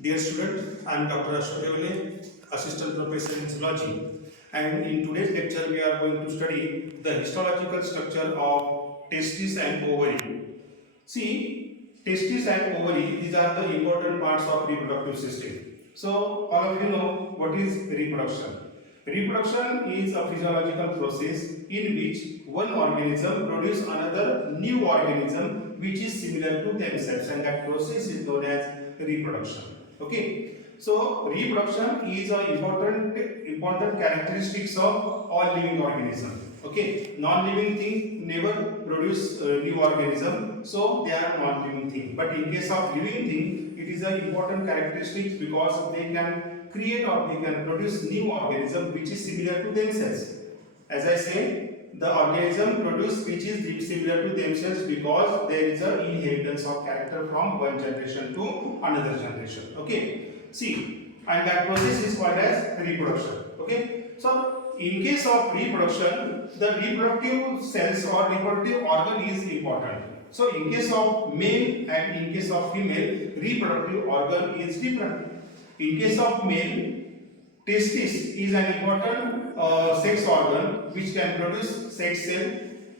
Dear student, I am Dr. Ashwin, Assistant Professor in Zoology, and in today's lecture we are going to study the histological structure of testis and ovary. See, testis and ovary, these are the important parts of reproductive system. So, all of you know what is reproduction. Reproduction is a physiological process in which one organism produces another new organism which is similar to themselves, and that process is known as reproduction. Okay, so reproduction is an important characteristics of all living organism. Okay, non-living thing never produce new organism, so they are non-living thing. But in case of living thing, it is an important characteristic because they can create or they can produce new organism which is similar to themselves. As I say, the organism produce which is similar to themselves because there is an inheritance of character from one generation to another generation. Okay, see, and that process is called as reproduction. Okay, so in case of reproduction, the reproductive cells or reproductive organ is important. So in case of male and in case of female, reproductive organ is different. In case of male, testis is an important sex organ which can produce sex cell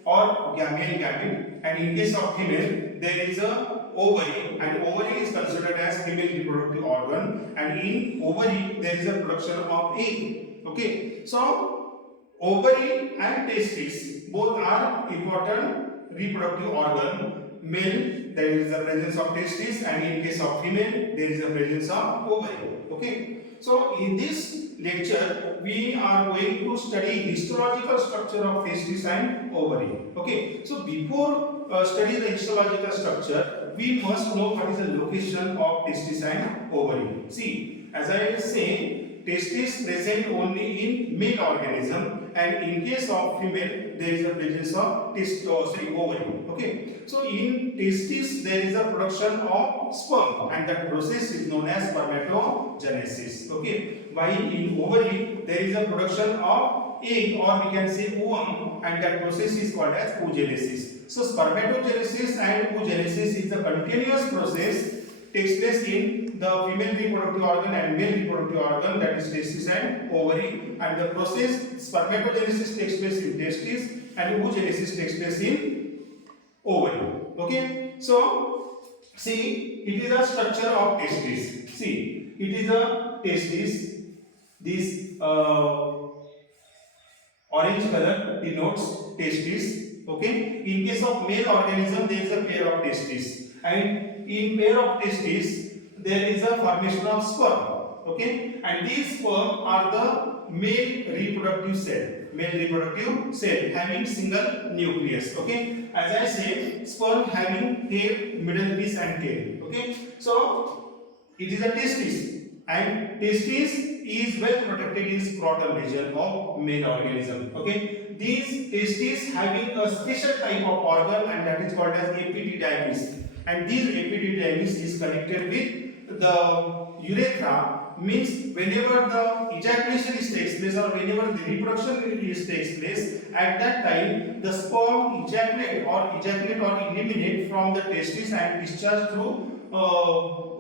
or male gamete, and in case of female there is a ovary, and ovary is considered as female reproductive organ, and in ovary there is a production of egg. Okay, so ovary and testis both are important reproductive organ. Male, there is the presence of testis, and in case of female there is a presence of ovary. Okay, so in this lecture we are going to study histological structure of testis and ovary. Okay, so before study the histological structure, we must know what is the location of testis and ovary. See, as I say, testis present only in male organism, and in case of female there is a presence of ovary. Okay, so in testis there is a production of sperm, and that process is known as spermatogenesis. Okay, while in ovary there is a production of egg, or we can say ovum, and that process is called as oogenesis. So spermatogenesis and oogenesis is a continuous process takes place in the female reproductive organ and male reproductive organ, that is testis and ovary, and the process spermatogenesis takes place in testis and oogenesis takes place in ovary. Okay, so see, it is a structure of testis. See, it is a testis. This orange color denotes testis. Okay, in case of male organism there is a pair of testis, and in pair of testis there is a formation of sperm. Okay, and these sperm are the male reproductive cell having single nucleus. Okay, as I said, sperm having tail, middle piece and tail. Okay, so it is a testis, and testis is well protected in scrotal region of male organism. Okay, these testis having a special type of organ, and that is called as epididymis, and this epididymis is connected with the urethra. Means whenever the ejaculation takes place or whenever the reproduction takes place, at that time the sperm ejaculate or eliminate from the testis and discharge through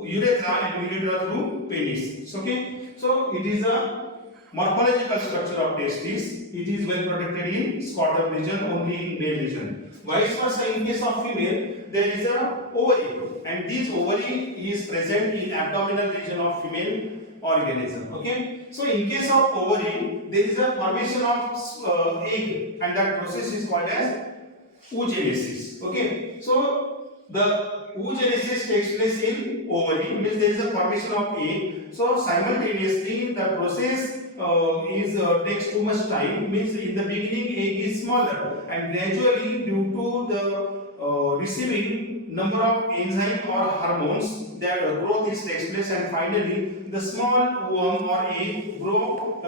urethra, and urethra through penis. Okay, so it is a morphological structure of testis. It is well protected in scrotal region, only in male region. Vice versa, in case of female there is a ovary, and this ovary is present in abdominal region of female organism. Okay, so in case of ovary there is a formation of egg, and that process is called as oogenesis. Okay, so the oogenesis takes place in ovary, means there is a formation of egg. So simultaneously the process takes too much time, means in the beginning egg is smaller, and gradually due to the receiving number of enzyme or hormones, that growth takes place, and finally the small worm or egg grow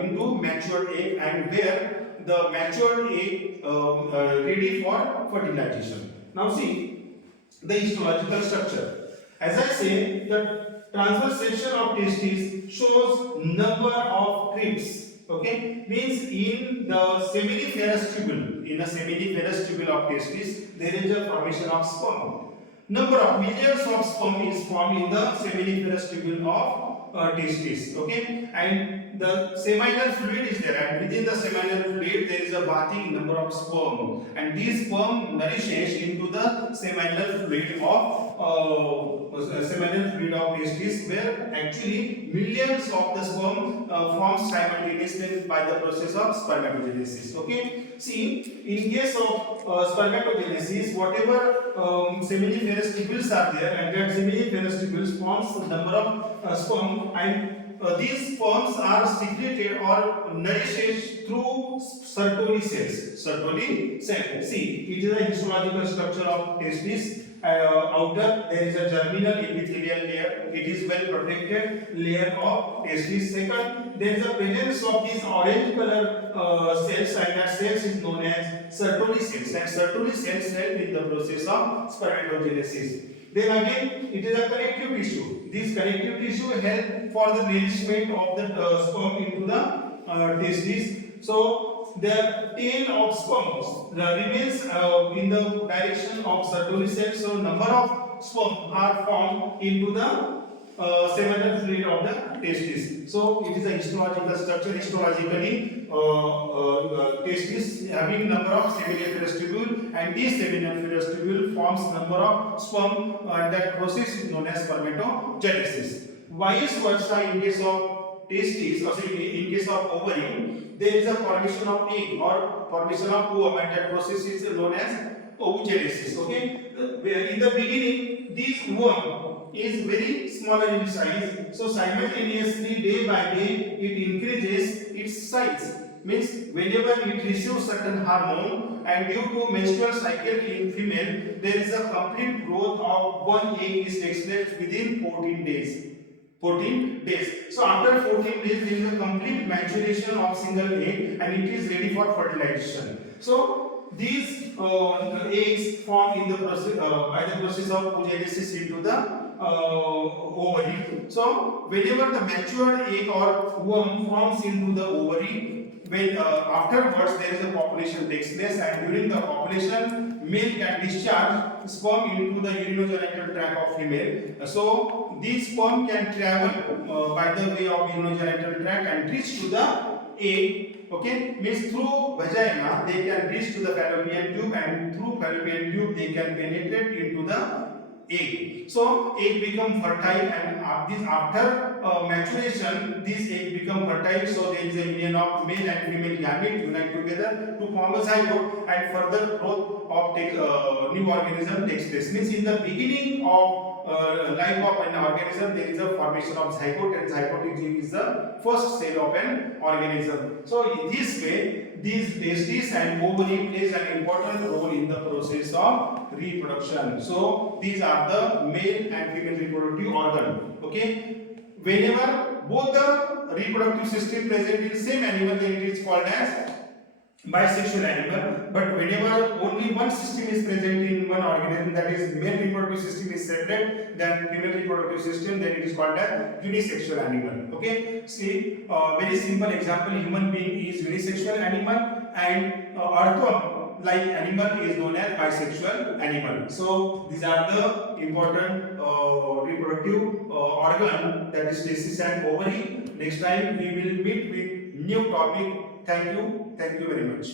into matured egg, and where the matured egg ready for fertilization. Now see the histological structure. As I say, the transverse section of testis shows number of crypts. Okay, means in the seminiferous tubule of testis there is a formation of sperm. Number of millions of sperm is formed in the seminiferous tubule of testis. Okay, and the seminal fluid is there, and within the seminal fluid there is a bathing number of sperm, and these sperm nourishes into the seminal fluid of testis, where actually millions of the sperm forms simultaneously by the process of spermatogenesis. Okay, see, in case of spermatogenesis, whatever seminiferous tubules are there, and that seminiferous tubules forms the number of sperm, and these sperms are secreted or nourished through Sertoli cells. Sertoli cell. See, it is a histological structure of testis. Outer there is a germinal epithelial layer. It is well protected layer of testis. Second, there is a presence of these orange color cells, and that cells is known as Sertoli cells. And Sertoli cells help in the process of spermatogenesis. Then again, it is a connective tissue. This connective tissue help for the nourishment of the sperm into the testis. So the tail of sperm remains in the direction of Sertoli cells. So number of sperm are formed into the seminal fluid of the testis. So it is a histological structure. Histologically, testis having number of seminiferous tubule, and this seminiferous tubule forms number of sperm, and that process is known as spermatogenesis. Vice versa, in case of testis, or in case of ovary, there is a formation of egg or formation of ovum, and that process is known as oogenesis. Okay, where in the beginning this ovum is very smaller in size, so simultaneously day by day it increases its size. Means whenever it receives certain hormone, and due to menstrual cycle in female, there is a complete growth of one egg is takes place within 14 days. 14 days. So after 14 days there is a complete maturation of single egg, and it is ready for fertilization. So these eggs form in the process by the process of oogenesis into the ovary. So whenever the matured egg or worm forms into the ovary, when afterwards there is a population takes place, and during the population male can discharge sperm into the urinogenital tract of female. So these sperm can travel by the way of urinogenital tract and reach to the egg. Okay, means through vagina they can reach to the fallopian tube, and through fallopian tube they can penetrate into the egg. So egg become fertile, and after maturation this egg become fertile. So there is a union of male and female gamete unite together to form a zygote, and further growth of new organism takes place. Means in the beginning of life of an organism there is a formation of zygote, and zygote is the first cell of an organism. So in this way these testes and ovary plays an important role in the process of reproduction. So these are the male and female reproductive organ. Okay, whenever both the reproductive system present in same animal, then it is called as bisexual animal. But whenever only one system is present in one organism, that is male reproductive system is separate than female reproductive system, then it is called as unisexual animal. Okay, see, very simple example: human being is unisexual animal, and earthworm like animal is known as bisexual animal. So these are the important reproductive organ, that is testis and ovary. Next time we will meet with new topic. Thank you very much.